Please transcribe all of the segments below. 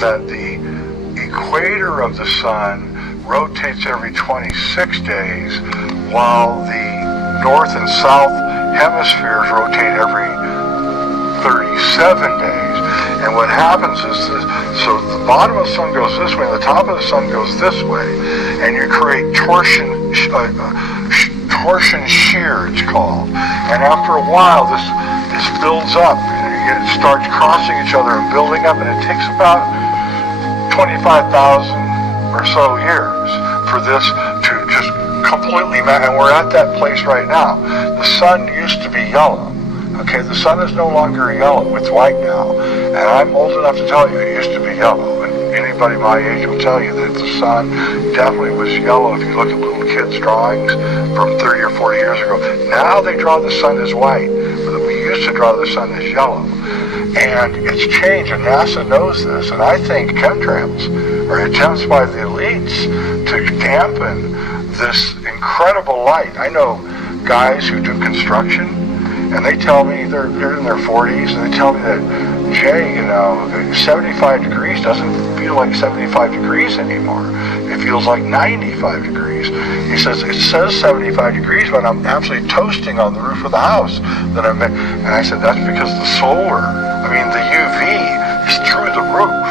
that the equator of the sun rotates every 26 days, while the north and south hemispheres rotate every 37 days. And what happens is this, so the bottom of the sun goes this way and the top of the sun goes this way, and you create torsion shear, it's called. And after a while this builds up, and it starts crossing each other and building up, and it takes about 25,000 or so years for this to just completely, and we're at that place right now. The sun used to be yellow. Okay, the sun is no longer yellow, it's white now. And I'm old enough to tell you it used to be yellow. And anybody my age will tell you that the sun definitely was yellow if you look at little kids' drawings from 30 or 40 years ago. Now they draw the sun as white, but we used to draw the sun as yellow. And it's changed, and NASA knows this. And I think chemtrails are attempts by the elites to dampen this incredible light. I know guys who do construction, and they tell me they're in their 40s, and they tell me that, Jay, 75 degrees doesn't feel like 75 degrees anymore. It feels like 95 degrees. He says, it says 75 degrees, but I'm absolutely toasting on the roof of the house that I'm in. And I said, that's because the the UV is through the roof.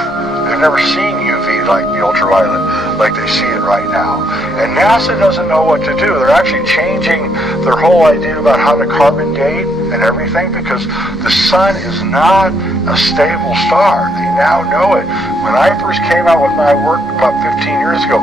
They've never seen UV like the ultraviolet, like they see it right now. And NASA doesn't know what to do. They're actually changing their whole idea about how to carbon date and everything, because the sun is not a stable star. They now know it. When I first came out with my work about 15 years ago,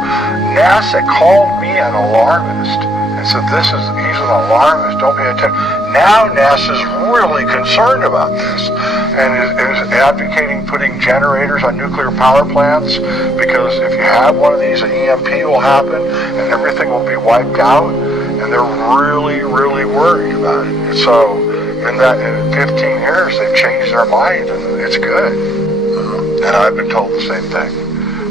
NASA called me an alarmist and said, he's an alarmist, don't pay attention. Now NASA's really concerned about this and is advocating putting generators on nuclear power plants, because if you have one of these, an EMP will happen and everything will be wiped out, and they're really, really worried about it. So in 15 years, they've changed their mind, and it's good. And I've been told the same thing,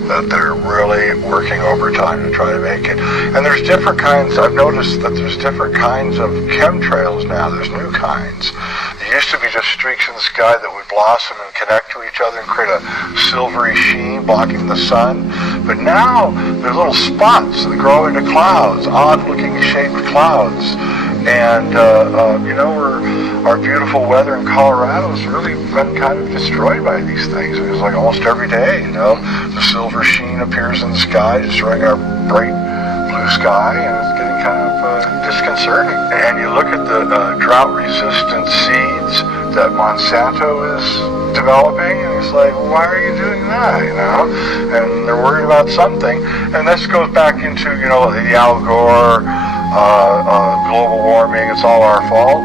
that they're really working overtime to try to make it. And there's different kinds. I've noticed that there's different kinds of chemtrails now. There's new kinds. It used to be just streaks in the sky that would blossom and connect to each other and create a silvery sheen blocking the sun. But now there's little spots that grow into clouds, odd-looking shaped clouds. And our beautiful weather in Colorado has really been kind of destroyed by these things. It's like almost every day, the silver sheen appears in the sky, destroying our bright blue sky, and it's getting kind of disconcerting. And you look at the drought-resistant seeds that Monsanto is developing, and it's like, well, why are you doing that, And they're worried about something. And this goes back into, the Al Gore, global warming, it's all our fault.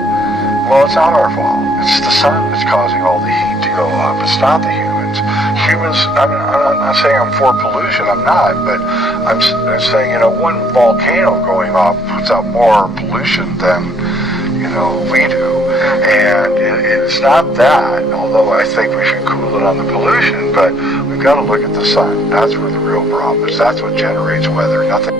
Well, it's not our fault. It's the sun that's causing all the heat to go up. It's not the humans. I'm not saying I'm for pollution, I'm not, but I'm saying, one volcano going off puts out more pollution than, we do. And it's not that, although I think we should cool it on the pollution, but we've got to look at the sun. That's where the real problem is. That's what generates weather, nothing.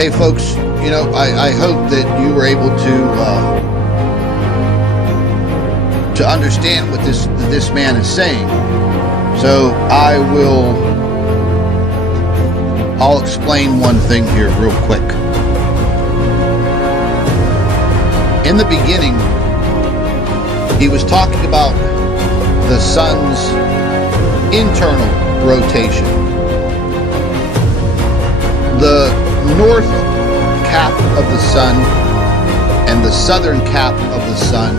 Okay, folks, I hope that you were able to understand what this man is saying. So I'll explain one thing here real quick. In the beginning, he was talking about the sun's internal rotation. southern cap of the sun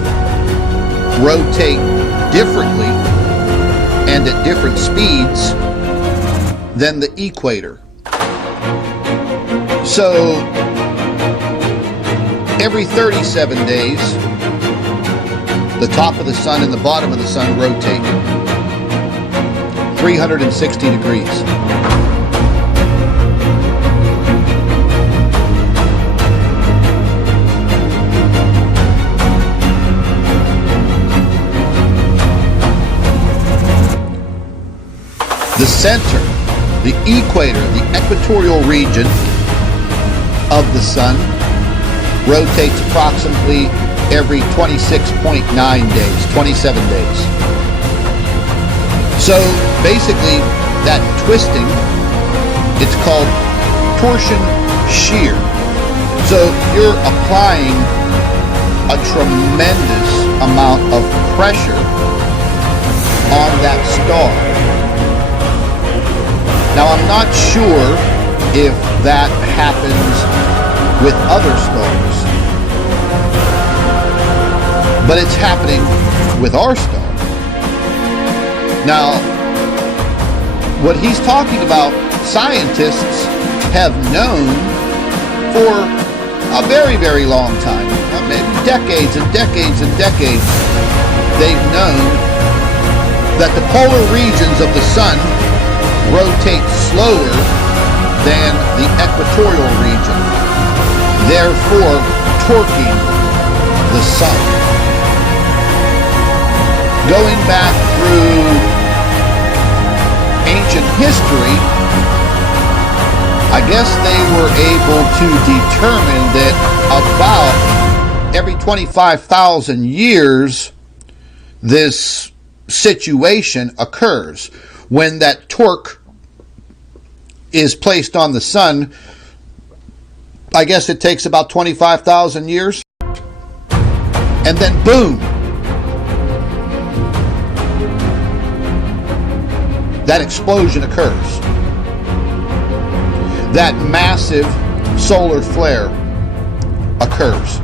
rotate differently and at different speeds than the equator. So every 37 days, the top of the sun and the bottom of the sun rotate 360 degrees. The center, the equator, the equatorial region of the sun rotates approximately every 26.9 days, 27 days. So basically that twisting, it's called torsion shear. So you're applying a tremendous amount of pressure on that star. Now, I'm not sure if that happens with other stars, but it's happening with our star. Now, what he's talking about, scientists have known for a very, very long time, maybe decades and decades and decades, they've known that the polar regions of the sun rotate slower than the equatorial region, therefore torquing the sun. Going back through ancient history, I guess they were able to determine that about every 25,000 years this situation occurs. When that torque is placed on the sun, I guess it takes about 25,000 years. And then boom, that explosion occurs. That massive solar flare occurs.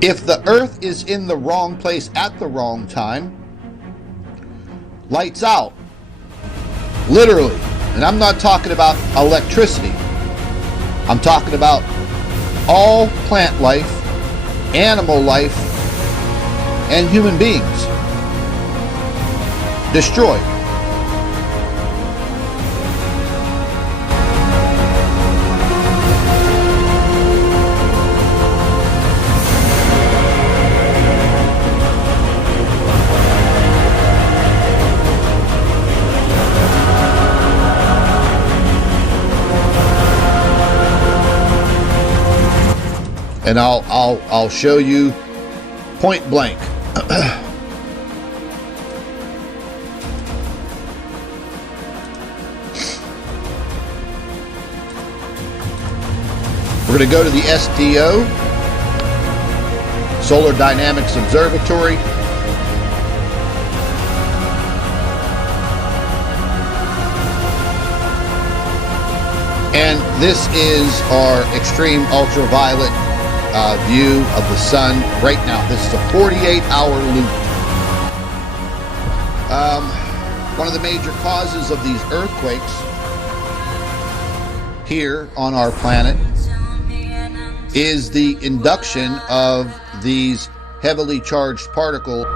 If the Earth is in the wrong place at the wrong time, lights out. Literally. And I'm not talking about electricity. I'm talking about all plant life, animal life, and human beings. Destroyed. And I'll show you point blank. We're going to go to the SDO, Solar Dynamics Observatory. And this is our extreme ultraviolet view of the sun right now. This is a 48-hour loop. One of the major causes of these earthquakes here on our planet is the induction of these heavily charged particles